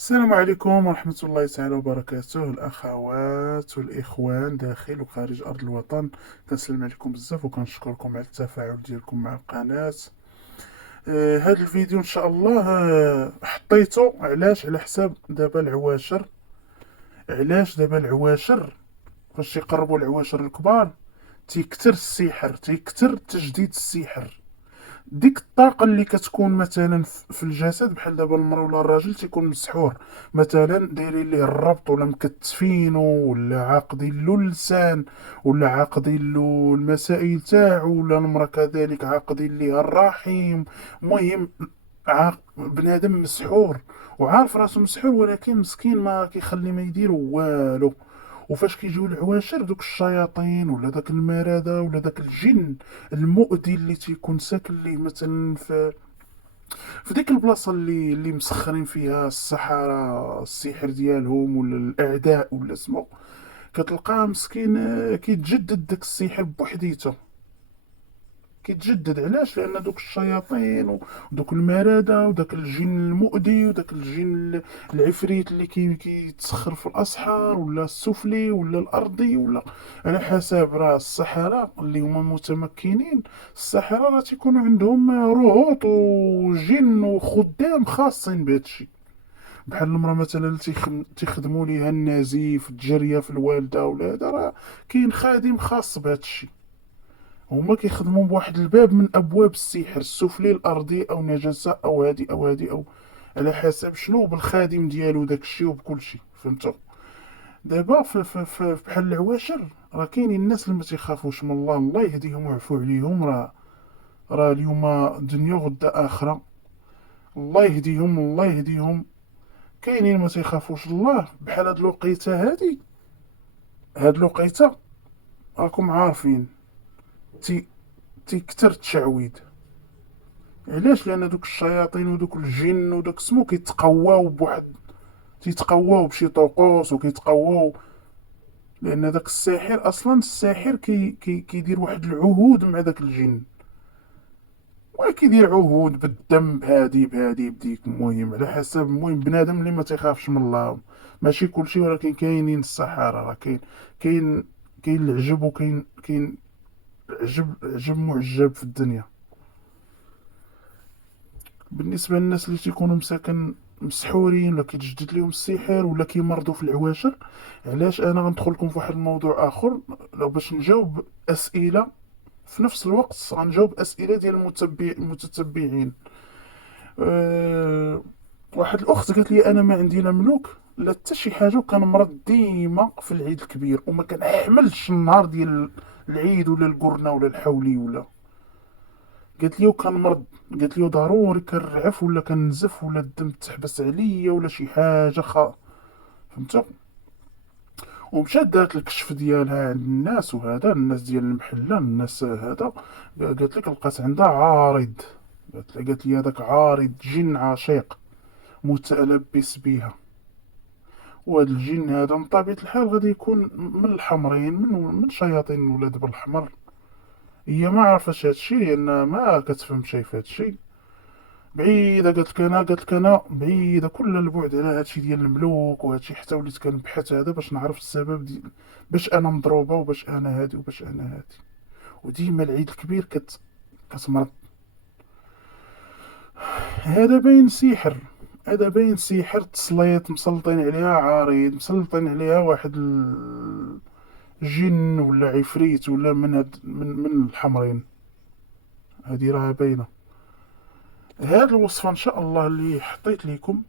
السلام عليكم ورحمة الله تعالى وبركاته، الأخوات والإخوان داخل وخارج أرض الوطن. كنسلم عليكم بزاف وكنشكركم على التفاعل ديالكم مع القناة. هذا الفيديو إن شاء الله حطيته علاش على حساب دابا العواشر. علاش دابا العواشر فاش يقربوا العواشر الكبار تيكتر السحر، تيكتر تجديد السحر. ديك الطاقة اللي كتكون مثلا في الجسد، بحال دابا المرأة ولا الراجل تيكون مسحور، مثلا دايرين ليه الربط ولا مكتفينو ولا عاقدين له اللسان ولا عاقدين له المسائل تاعو، ولا المرأة كذلك عاقدين ليها الرحم. المهم بنادم مسحور وعارف راسو مسحور، ولكن مسكين ما كيخلي ما يدير والو. وفاش كيجيو العواشر دوك الشياطين ولا داك المرادة ولا داك الجن المؤذي اللي تيكون ساكن ليه مثلا في ديك البلاصه اللي مسخرين فيها السحرة السحر ديالهم ولا الاعداء ولا سمو، كتلقاه مسكين كيتجدد داك السحر بوحديته. كيتجدد علاش؟ لان دوك الشياطين ودوك المرادة وداك الجن المؤذي وداك الجن العفريت اللي كيتسخر في الاسحار ولا السفلي ولا الارضي ولا على حسب. راه السحرة اللي هما متمكنين، السحرة راه تيكون عندهم رهوط وجن وخدام خاصين بهادشي. بحال المرأة مثلا اللي تيخدموا ليها النزيف الجارية في الوالدة ولا هذا، راه كاين خادم خاص بهادشي. هما كيخدموا بواحد الباب من ابواب السحر السفلي الارضي او نجاسه او هادي او هادي او على حسب شنو بالخادم ديالو داك الشيء وبكل شيء، فهمتوا؟ دابا في بحال العواشر راه كاينين الناس اللي ما تيخافوش من الله، الله يهديهم ويعفو عليهم. راه اليوم دنيا غدا اخره، الله يهديهم الله يهديهم. كاينين ما تيخافوش الله بحال هاد الوقيته هادي. هاد الوقيته راكم عارفين تي تيكتر التشعويذ. علاش؟ لان دوك الشياطين ودوك الجن ودوك سمو كيتقواو بواحد، تيتقواو بشي طقوس وكيتقواو. لان داك الساحر اصلا الساحر كيدير واحد العهود مع داك الجن، وكيدير عهود بالدم بهادي بهادي بديك. المهم على حسب، المهم بنادم اللي ما تيخافش من الله. ماشي كلشي، ولكن كاينين السحارة. راه كاين كاين العجب وكاين عجب معجب في الدنيا. بالنسبه للناس اللي تيكونوا مساكن مسحورين ولا كيتجدد لهم السحر ولا كيمرضوا في العواشر، علاش انا غندخل لكم في واحد الموضوع اخر لو باش نجاوب اسئله في نفس الوقت. غنجاوب اسئله ديال المتتبعين. أه واحد الاخت قالت لي انا ما عندي لا ملوك لا حتى شي حاجه، وكنمرض ديما في العيد الكبير وما كنحملش النهار ديال العيد ولا القرنه ولا الحولي ولا. قالت لي وكنمرض، قالت لي ضروري كنرعف ولا كنزف ولا الدم تحبس عليا ولا شي حاجه فهمت؟ ومشات دارت الكشف ديالها عند الناس، وهذا الناس ديال المحله الناس هذا. قالت لك لقات عندها عارض. قالت لي هذاك عارض جن عشيق متلبس بها. وهذا الجن هذا من طبيعه الحال غادي يكون من الحمرين، من شياطين الولاد بالحمر. هي ما عرفش هادشي لان ما كتفهم شي في هادشي. بعيدة قالت لك انا بعيدة كل البعد على هادشي ديال الملوك وهادشي، حتى وليت كنبحث هذا باش نعرف السبب ديال باش انا مضروبة وباش انا هادي وباش انا هادي. وديما العيد الكبير كتمرض. هذا باين سحر، هذا باين سحر تسليط مسلطين عليها عارض، مسلطين عليها واحد الجن ولا عفريت ولا من الحمرين. هذه راها باينة. هاد الوصفة ان شاء الله اللي حطيت لكم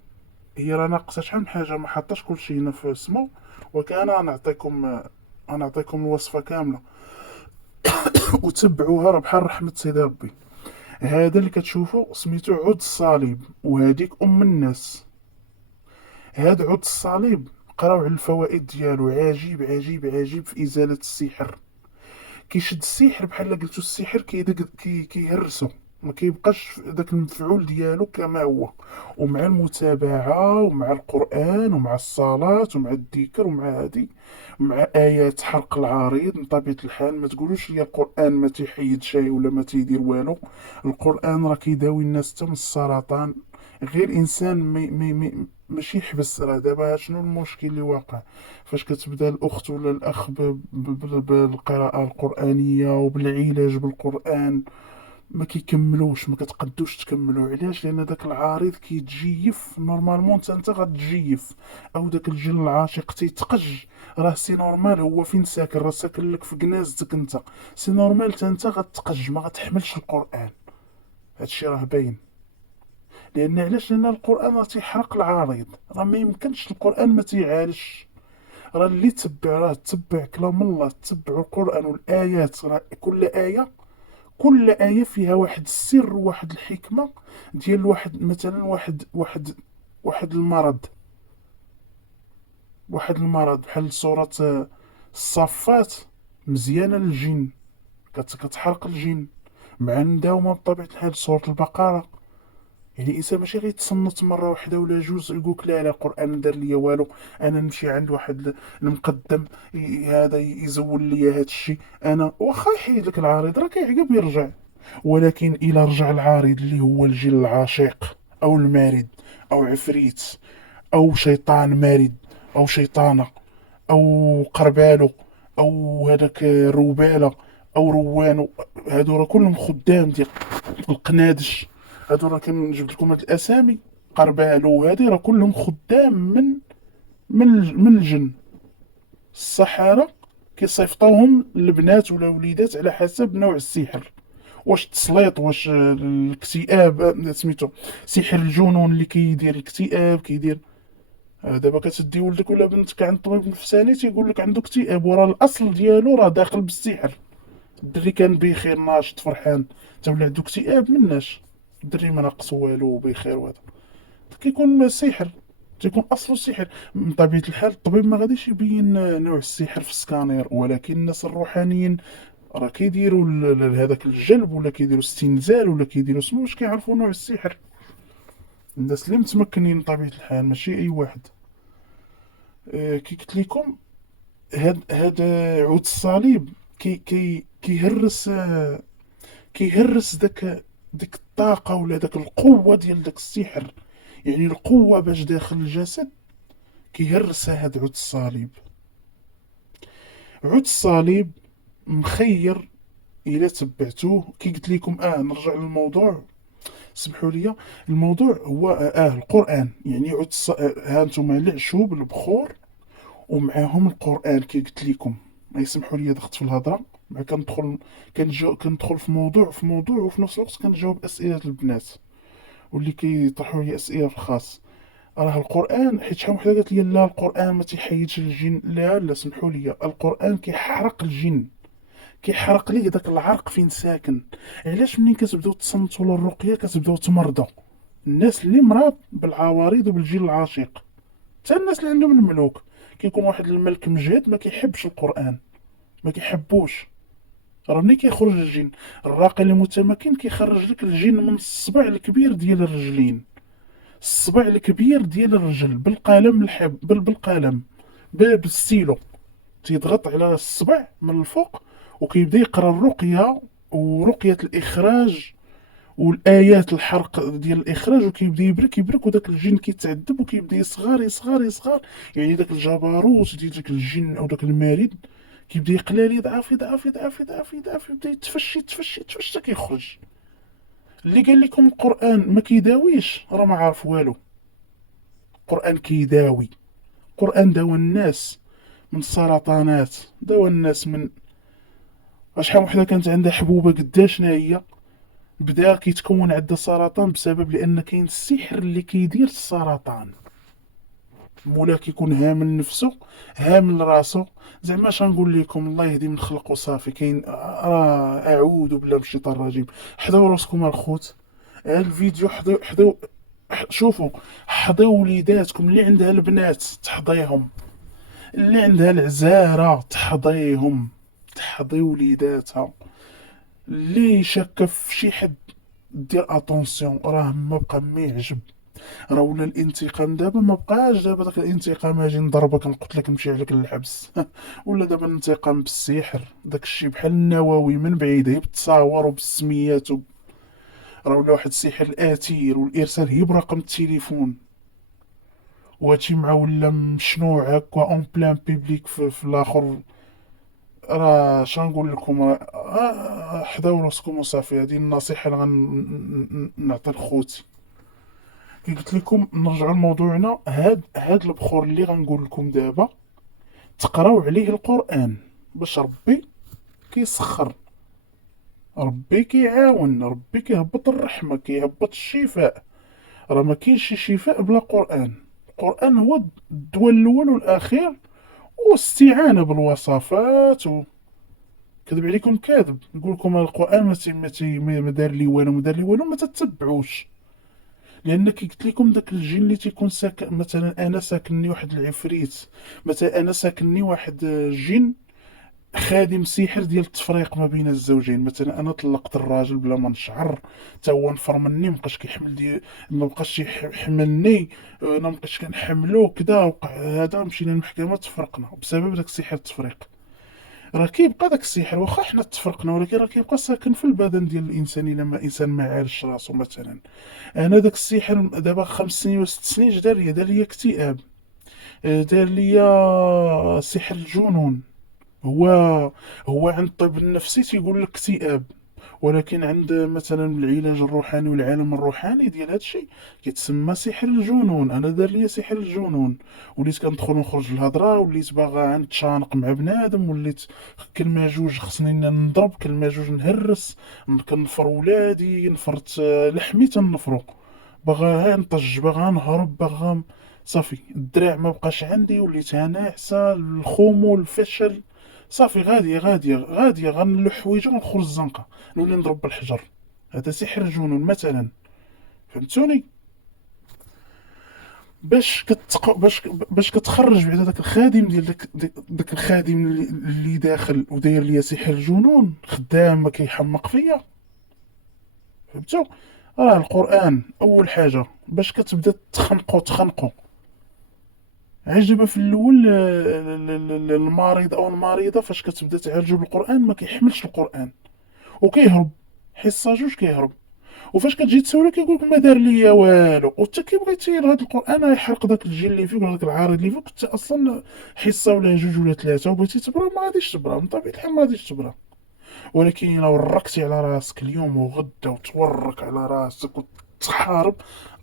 هي راه ناقصه شحال من حاجه، ما حطاش كلشي هنا في اسمه. وكان نعطيكم الوصفه كامله وتبعوها، راه بحال رحمه سيدي ربي. هذا اللي كتشوفوا سميتو عود الصليب، وهذيك ام الناس. هذا عود الصليب قراو على الفوائد ديالو، عجيب عجيب عجيب في ازاله السحر. كيشد السحر بحال قلتو السحر كيدق كيهرسو، ما كيبقاش داك المفعول ديالو كما هو. ومع المتابعة ومع القرآن ومع الصلاة ومع الذكر ومع هادي، مع آيات حرق العارض. من طبيعة الحال ما تقولوش لي القرآن ما تيحيد شيء ولا ما تيدير والو. القرآن راه كيداوي الناس حتى من السرطان. غير الانسان ماشي يحبس. راه دابا شنو المشكل اللي واقع؟ فاش كتبدا الاخت ولا الاخ بالقراءه القرانيه وبالعلاج بالقران، ما كيكملوش، ما كتقدوش تكملوا. علاش؟ لان داك العارض كيتجيف نورمالمون، انت غتجيف، او داك الجن العاشق تيتقج. راه سي نورمال، هو فين ساكن؟ راه ساكن لك في كنازتك انت. سي نورمال انت غتقج، ما غتحملش القران. هادشي راه باين. لان علاش؟ لان القران راه تيحرق العارض. راه ما يمكنش القران ما تيعالجش. راه اللي تبع، راه تبع كلام الله، تبع القران والايات. راه كل آية فيها واحد السر، واحد الحكمة ديال واحد، مثلا واحد المرض. بحال سورة الصافات، مزيانة للجن، كتحرق الجن. مع نداومة بطبيعة الحال سورة البقرة. يعني الانسان ماشي غيتصنت مره واحده ولا جوج يقولك لا لا القران ما دار ليا والو. انا نمشي عند واحد المقدم، هذا يزول لي هذا الشيء. انا واخا يحيد لك العارض راه كيعقب يرجع. ولكن الى رجع العارض اللي هو الجن العاشق او المارد او عفريت او شيطان مارد او شيطانه او قربالو او هذاك روباله او روانو، هادو راه كلهم خدام ديال القنادش. هادو راه كنجبد لكم هاد الاسامي، قربالو هادي راه كلهم خدام من الجن. السحرة كيصيفطوهم البنات ولا وليدات على حسب نوع السحر. واش التسليط، واش الاكتئاب، سميتو سحر الجنون اللي كيدير الاكتئاب كيدير. دابا كتدي ولدك ولا بنتك عند طبيب نفساني تيقول لك عنده اكتئاب، وراه الاصل ديالو راه داخل بالسحر. الدري كان بخير ناشط فرحان، تولى عنده اكتئاب مناش؟ الدري ما ناقص والو بخير. وهذا كيكون سحر، تيكون اصله سحر. من طبيعه الحال الطبيب ما غاديش يبين نوع السحر في السكانير، ولكن الناس الروحانيين راه كيديروا هذاك الجلب، ولا كيديروا استنزال، ولا كيديروا سمو واش كيعرفوا نوع السحر. الناس اللي متمكنين من طبيعه الحال، ماشي اي واحد. كي قلت لكم، هاد عود الصليب كيهرس، كيهرس ديك الطاقة ولا داك القوة ديال داك السحر. يعني القوة باش داخل الجسد كيهرسها هاد عود الصليب. عود الصليب مخير إلا تبعتوه. كي قلت لكم نرجع للموضوع، سمحوا لي. الموضوع هو القرآن. يعني ها انتم العشوب البخور ومعاهم القرآن. كي قلت لكم، ما يسمحوا لي دخلت في الهضرة، مع كندخل في موضوع وفي نفس الوقت كنجاوب أسئلة البنات واللي كيطرحوا لي أسئلة في الخاص. راه القرآن، حيت شحال من وحده قالت لي لا القرآن ما تيحيدش الجن. لا لا، سمحوا لي، القرآن كيحرق الجن، كيحرق ليه داك العرق فين ساكن. علاش ملي كتبداو تصنتوا للرقية كتبداو تمرضوا؟ الناس اللي مرض بالعوارض وبالجن العاشق، حتى الناس اللي عندهم الملوك، كيكون واحد الملك مجهد ما كيحبش القرآن، ما كيحبوش. راه ملي كيخرج الجن، الراقي اللي متمكن كيخرج لك الجن من الصبع الكبير ديال الرجلين، الصبع الكبير ديال الرجل، بالقلم الحب بالقلم بالستيلو، تيضغط على الصبع من الفوق وكيبدا يقرا الرقيه ورقيه الاخراج والايات الحرق ديال الاخراج، وكيبدا يبرك وداك الجن كيتعذب وكيبدا يصغر يصغر يصغر. يعني داك الجبروت ديال داك الجن او داك المارد كيبدا يقلال، يضعف يضعف يضعف يضعف يضعف، يبدا يتفشي يتفشي يتفشي حتى كيخرج. اللي قال لكم القران ما كيداويش راه ما عارف والو. القران كيداوي. القران داوى الناس من السرطانات، داوى الناس من شحال وحده كانت عندها حبوبه قداش هي بدا كيتكون عندها سرطان بسبب لان كاين السحر اللي كيدير السرطان. مولا كيكون هامل نفسه، هامل راسو. زعما اش نقول لكم، الله يهدي من خلق وصافي. كاين راه اعوذ بالله من الشيطان الرجيم. حضروا راسكم الخوت، هاد الفيديو حضيو شوفوا، حضيو وليداتكم اللي عندها البنات تحضيهم، اللي عندها العزارة تحضيهم، تحضي وليداتها. اللي شاكه في شي حد دير اتونسيون، راه ما بقى ما يعجب. راه ولا الانتقام دابا ما بقاش. دابا داك الانتقام اجي نضربك نقتلك نمشي عليك للحبس ولا دابا الانتقام بالسحر، داك الشيء بحال النووي من بعيد، هي بالتصاور وبالسميات راه ولا واحد السحر الاتير والارسال هي برقم التليفون، وهادشي مع ولا مشنوع هكا اون بلان بيبليك في الاخر. راه شنقول لكم، حداو راسكم وصافي. هذه النصيحه اللي غنعطي لخوتي. كي قلت لكم نرجعوا لموضوعنا، هاد البخور اللي غنقول لكم دابا تقراو عليه القران باش ربي كيسخر، ربي كيعاون، ربي كيهبط الرحمه، كيهبط الشفاء. راه ما كاينش شي شفاء بلا قران. القران هو الدواء الاول والاخير، واستعانه بالوصفات كذب عليكم كاذب. نقول لكم القران ما دار لي والو، ما دار لي والو، ما تتبعوش. لان كي قلت لكم داك الجن اللي تيكون ساكن، مثلا انا ساكنني واحد العفريت، مثلا انا ساكنني واحد جن خادم سحر ديال التفريق ما بين الزوجين. مثلا انا طلقت الراجل بلا ما نشعر، تا هو نفر مني، مابقاش كيحمل ما بقاش يحملني، انا مابقاش كنحملو كدا، وقع هذا، مشينا للمحكمه تفرقنا بسبب داك السحر التفريق. راه كيبقى داك السحر واخا حنا تفرقنا، ولكن راه كيبقى ساكن في البدن ديال الانسان الا ما انسان ما عالش راسو. مثلا انا داك السحر دابا 5 سنين ولا 6 سنين دار ليا اكتئاب، دار ليا سحر الجنون. هو هو عند الطب النفسي تيقول لك اكتئاب، ولكن عند مثلا العلاج الروحاني والعالم الروحاني ديال هذا الشيء كيتسمى سحر الجنون. انا دار لي سحر الجنون، وليت كندخل ونخرج الهضره، وليت باغا نتشانق مع بنادم، وليت كلمه جوج خصني نضرب، كلمه جوج نهرس، كنفر ولادي، نفرت لحمي تنفرو، باغا نطج، باغا نهرب، صافي الدراع ما بقاش عندي، وليت ناعسه، الخمول، الفشل. صافي غادية غنلوح حوايجي ونخرج الزنقة، نولي نضرب بالحجر. هذا سحر الجنون مثلا. فهمتوني؟ باش كتخرج بعدا داك الخادم ديال داك الخادم اللي داخل وداير ليا سحر الجنون، خدام ما كيحمق فيا. فهمتوا؟ راه القرآن أول حاجة باش كتبدا تخنقو. عجبة في الأول المريض أو المريضة فاش كتبدا تعالجو بالقرآن ما كيحملش القرآن وكيهرب، حصة جوج كيهرب. وفاش كتجي تسولو كيقول لك ما دار ليا والو، وانت كيبغي تير هذا القران يحرق داك الجن اللي فيك ولا داك العارض اللي فيك. انت اصلا حصه ولا جوج ولا ثلاثه وبغيتي تبرا، ما غاديش تبرا من طبيعه الحال، ما غاديش تبرا. ولكن الا وركتي على راسك اليوم وغدا وتورك على راسك وتحارب،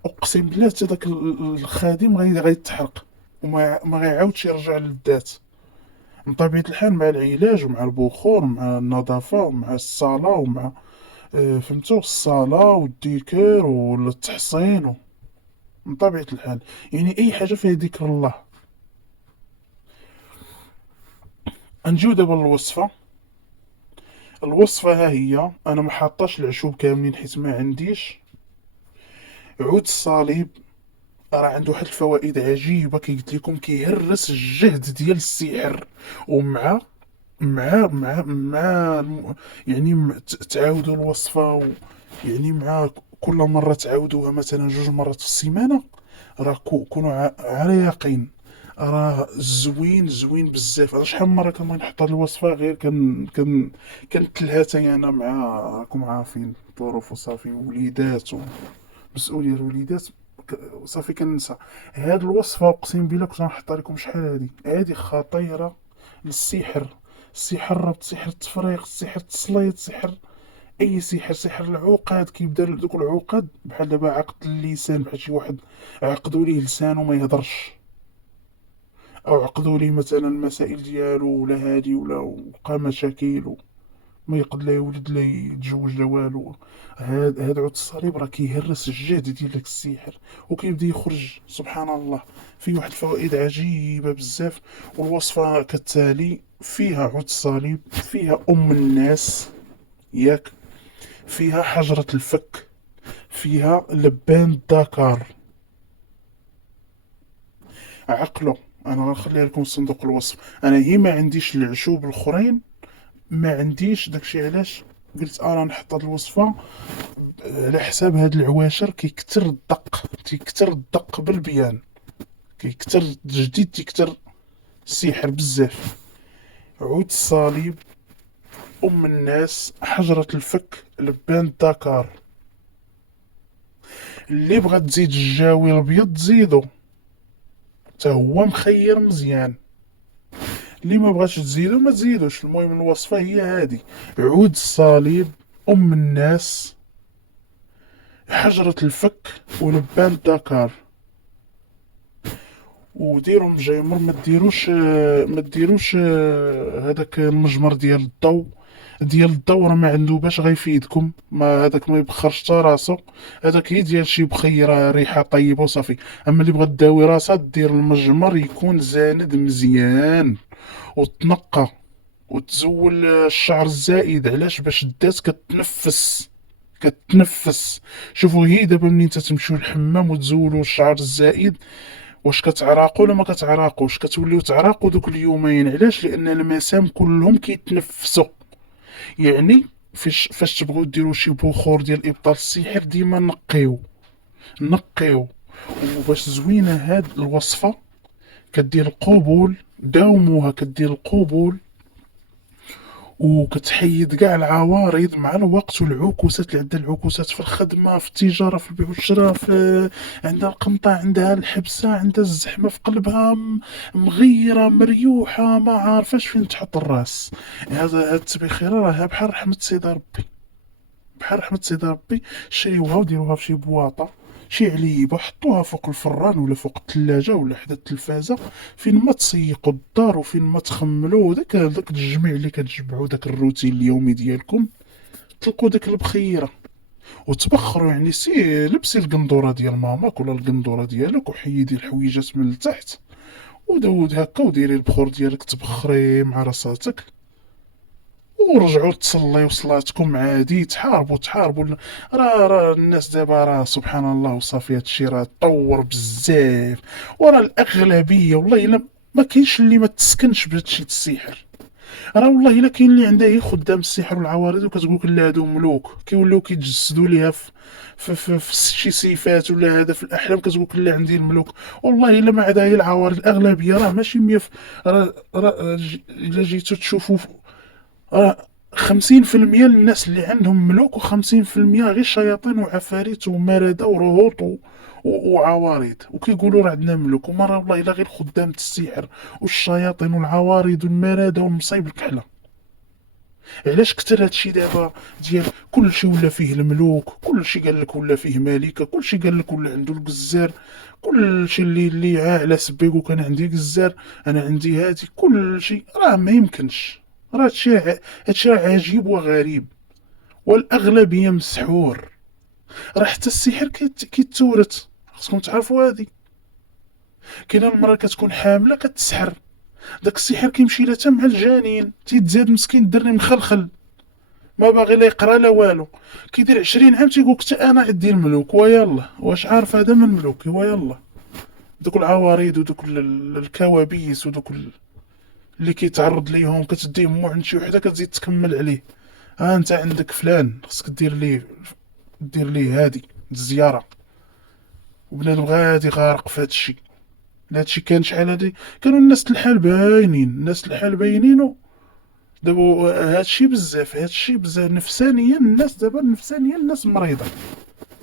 اقسم بالله حتى داك الخادم غيتحرق وما غيعاودش يرجع للذات. من طبيعه الحال مع العلاج ومع البخور ومع النظافه ومع الصلاه ومع فهمتوا الصلاة والذكر والتحصين من طبيعة الحال، يعني أي حاجة فيها ذكر الله. نجيو دابا للوصفة. الوصفة ها هي، أنا ما حاطاش العشوب كاملين حيت ما عنديش. عود الصليب راه عنده واحد الفوائد عجيبة، كي قلت لكم كيهرس الجهد ديال السحر. ومع يعني تعاودوا الوصفة يعني مع كل مرة تعاودوها مثلا 2 مرات في السيمانة، راه كونوا على يقين، راه زوين بزاف. انا شحال من مره كنبغي نحط هاد الوصفه، غير كنتلهاتها انا مع، راكم عارفين الظروف وصافي، وليدات ومسؤوليه الوليدات، صافي كننسى. هاد الوصفه اقسم بالله كنت غنحطها لكم شحال هادي خطيره للسحر. السحر الربط، سحر التفريق، سحر التسليط، سحر اي سحر، سحر العقد. كيبدا دوك العقد بحال دابا عقد اللسان، بحال شي واحد عقدوا ليه لسانه ما يهضرش، او عقدوا ليه مثلا المسائل ديالو ولا هادي، ولا وقع مشاكل ما يقد لا يولد لا يتزوج لا والو. هاد عود الصليب راه كيهرس الجهد ديال داك السحر وكيبدا يخرج. سبحان الله، فيه واحد الفوائد عجيبه بزاف. والوصفه كالتالي: فيها عود الصليب، فيها الناس، ياك، فيها حجرة الفك، فيها لبان الدكار. عقلو، انا غنخليها لكم في صندوق الوصف. انا هي ما عنديش العشوب الاخرين، ما عنديش داكشي علاش قلت انا نحط هاد الوصفه على حساب هاد العواشر. كيكتر الدق بالبيان، كيكتر التجديد، كيكتر السحر بزاف. عود الصليب، الناس، حجرة الفك، لبان الدكار. اللي بغات تزيد الجاوي الابيض تزيدو، حتى هو مخير مزيان. اللي ما بغاش تزيدو ما تزيدوش. المهم الوصفه هي هذه: عود الصليب، ام الناس، حجرة الفك، ولبان الدكار. وديروا مجيمر، ما ديروش هذاك المجمر ديال الضو راه ما عنده باش غيفيدكم، ما هذاك ما يبخرش حتى راسو. هذاك هي ديال شي بخيره ريحه طيبه وصافي. اما اللي بغات داوي راسها دير المجمر يكون زاند مزيان وتنقى، وتزول الشعر الزائد. علاش؟ باش الدات كتنفس. شوفوا، هي دابا منين تتمشيو للحمام وتزولوا الشعر الزائد، واش كتعرقوا ولا ما كتعرقوش؟ كتوليو تعرقوا دوك اليومين. علاش؟ لان المسام كلهم كيتنفسوا. يعني فاش تبغيو ديروا شي بخور ديال ابطال السحر، ديما نقيو. وباش زوينه هاد الوصفه، كدير القبول، داوموها، كدير القبول وكتحيد كاع العوارض مع الوقت، والعكوسات اللي عندها العكوسات في الخدمه، في التجاره، في البيع والشراء، عندها القنطه، عندها الحبسه، عندها الزحمه في قلبها، مغيره مريوحه، ما عارفاش فين تحط الراس. هذا هاد التبخيره راها بحال رحمه سيدي ربي، بحال رحمة سيدي ربي. شريوها وديروها في شي بواطة، شي عليبة، حطوها فوق الفران ولا فوق الثلاجة ولا حدا التلفازة، فين ما تسيقوا الدار وفين ما تخملوا داك الجميع اللي كتجمعوا، داك الروتين اليومي ديالكم، تلقوا داك البخيرة وتبخروا. يعني لبسي القندورة ديال ماماك ولا القندورة ديالك، وحيدي الحويجات من التحت، ودود هكا، وديري البخور ديالك تبخري مع راساتك، ورجعوا تصليو صلاتكم عادي. تحاربوا راه الناس دابا، راه سبحان الله وصافي. هادشي راه تطور بزاف، وراه الاغلبيه والله الا ما كاينش اللي ما تسكنش بهادشي السحر. راه والله الا كاين اللي عندها هي خدام السحر والعوارض، وكتقول لك لا هادو ملوك، كيوليو كيتجسدوا ليها في شي صفات ولا هذا في الاحلام، كتقول لك لا عندي الملوك. والله الا ما عندها هي العوارض. الاغلبيه راه ماشي 100 راه الا جيتو تشوفوا، راه 50% الناس اللي عندهم ملوك، و50% غير شياطين وعفاريت ومردة ورهوط وعوارض، وكيقولوا راه عندنا ملوك، وما راه والله الا غير خدامة السحر والشياطين والعوارض والمردة والمصايب الكحلة. علاش كتر هادشي دابا ديال كلشي ولا فيه الملوك، كلشي قال لك ولا فيه ملكة، كلشي قال لك ولا عنده القزار، كلشي اللي على سبي يقول انا عندي قزار، انا عندي هادي، كلشي راه ما يمكنش. راه هادشي راه عجيب وغريب، والاغلبيه مسحور. راه حتى السحر كيتورث، خصكم تعرفوا هادي. كاينه المراه كتكون حامله كتسحر، داك السحر كيمشي لها حتى مع الجنين، تيتزاد مسكين الدري مخلخل، ما باغي لا يقرا لا والو. كيدير 20 عام تيقول لك انا عندي الملوك، ويلا واش عارف هذا من الملوك؟ ويلا دوك العوارض ودوك الكوابيس ودوك اللي كيتعرض ليهم، كتديه مو عند شي وحده كتزيد تكمل عليه. ها انت عندك فلان خصك دير ليه هادي الزياره، وبنادم غادي غارق في هادشي. هادشي كان شحال هادي، كانوا الناس الحال باينين دابا هادشي بزاف نفسانيا. الناس دابا نفسانيا، الناس مريضه،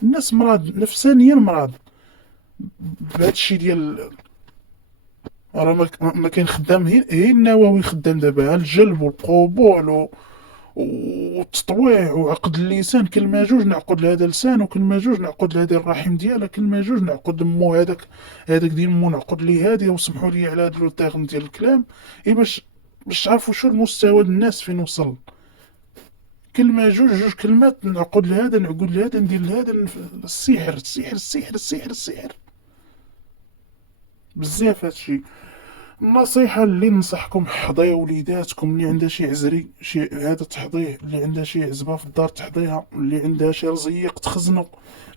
الناس مرض نفسانيا، مرض بهادشي ديال. راه ما كاين خدام، هي النووي خدام دابا، ها الجلب والقبول والتطويع وعقد اللسان. كلمه جوج نعقد لهذا لسان، وكلمه جوج نعقد لهذا الرحم ديالها، كلمه جوج نعقد مو هذاك ديال مو نعقد ليه هذه. وسمحوا لي على هذا التاغم ديال الكلام، باش تعرفوا شو المستوى الناس فين وصل. كلمه جوج كلمات نعقد لهذا، نعقد لهذا، ندير لهذا. السحر بزاف هادشي. النصيحة اللي ننصحكم، حضيو وليداتكم. اللي عندها شي عزري هذا تحضيه، اللي عندها شي عزبة في الدار تحضيها، اللي عندها شي رزيق تخزنو،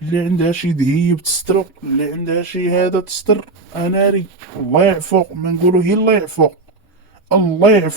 اللي عندها شي دهيب تسترو، اللي عندها شي هذا تستر. اناري الله يعفو، ما نقولو هي الله يعفو، الله يعفو.